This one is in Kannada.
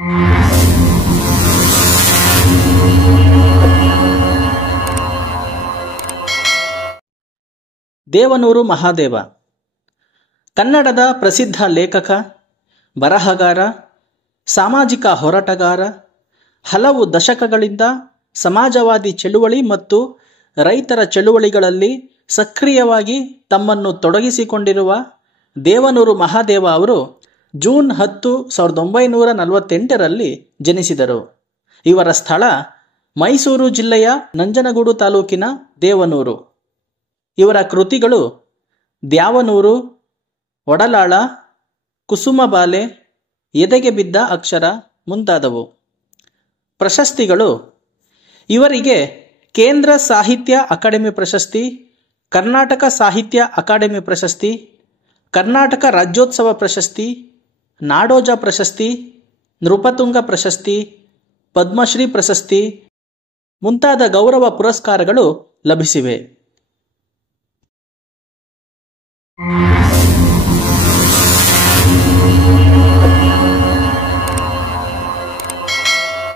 ದೇವನೂರು ಮಹಾದೇವ ಕನ್ನಡದ ಪ್ರಸಿದ್ಧ ಲೇಖಕ, ಬರಹಗಾರ, ಸಾಮಾಜಿಕ ಹೋರಾಟಗಾರ. ಹಲವು ದಶಕಗಳಿಂದ ಸಮಾಜವಾದಿ ಚಳುವಳಿ ಮತ್ತು ರೈತರ ಚಳುವಳಿಗಳಲ್ಲಿ ಸಕ್ರಿಯವಾಗಿ ತಮ್ಮನ್ನು ತೊಡಗಿಸಿಕೊಂಡಿರುವ ದೇವನೂರು ಮಹಾದೇವ ಅವರು ಜೂನ್ 10, 1948ರಲ್ಲಿ ಜನಿಸಿದರು. ಇವರ ಸ್ಥಳ ಮೈಸೂರು ಜಿಲ್ಲೆಯ ನಂಜನಗೂಡು ತಾಲೂಕಿನ ದೇವನೂರು. ಇವರ ಕೃತಿಗಳು ದ್ಯಾವನೂರು, ಒಡಲಾಳ, ಕುಸುಮಬಾಲೆ, ಎದೆಗೆ ಬಿದ್ದ ಅಕ್ಷರ ಮುಂತಾದವು. ಪ್ರಶಸ್ತಿಗಳು: ಇವರಿಗೆ ಕೇಂದ್ರ ಸಾಹಿತ್ಯ ಅಕಾಡೆಮಿ ಪ್ರಶಸ್ತಿ, ಕರ್ನಾಟಕ ಸಾಹಿತ್ಯ ಅಕಾಡೆಮಿ ಪ್ರಶಸ್ತಿ, ಕರ್ನಾಟಕ ರಾಜ್ಯೋತ್ಸವ ಪ್ರಶಸ್ತಿ, ನಾಡೋಜ ಪ್ರಶಸ್ತಿ, ನೃಪತುಂಗ ಪ್ರಶಸ್ತಿ, ಪದ್ಮಶ್ರೀ ಪ್ರಶಸ್ತಿ ಮುಂತಾದ ಗೌರವ ಪುರಸ್ಕಾರಗಳು ಲಭಿಸಿವೆ.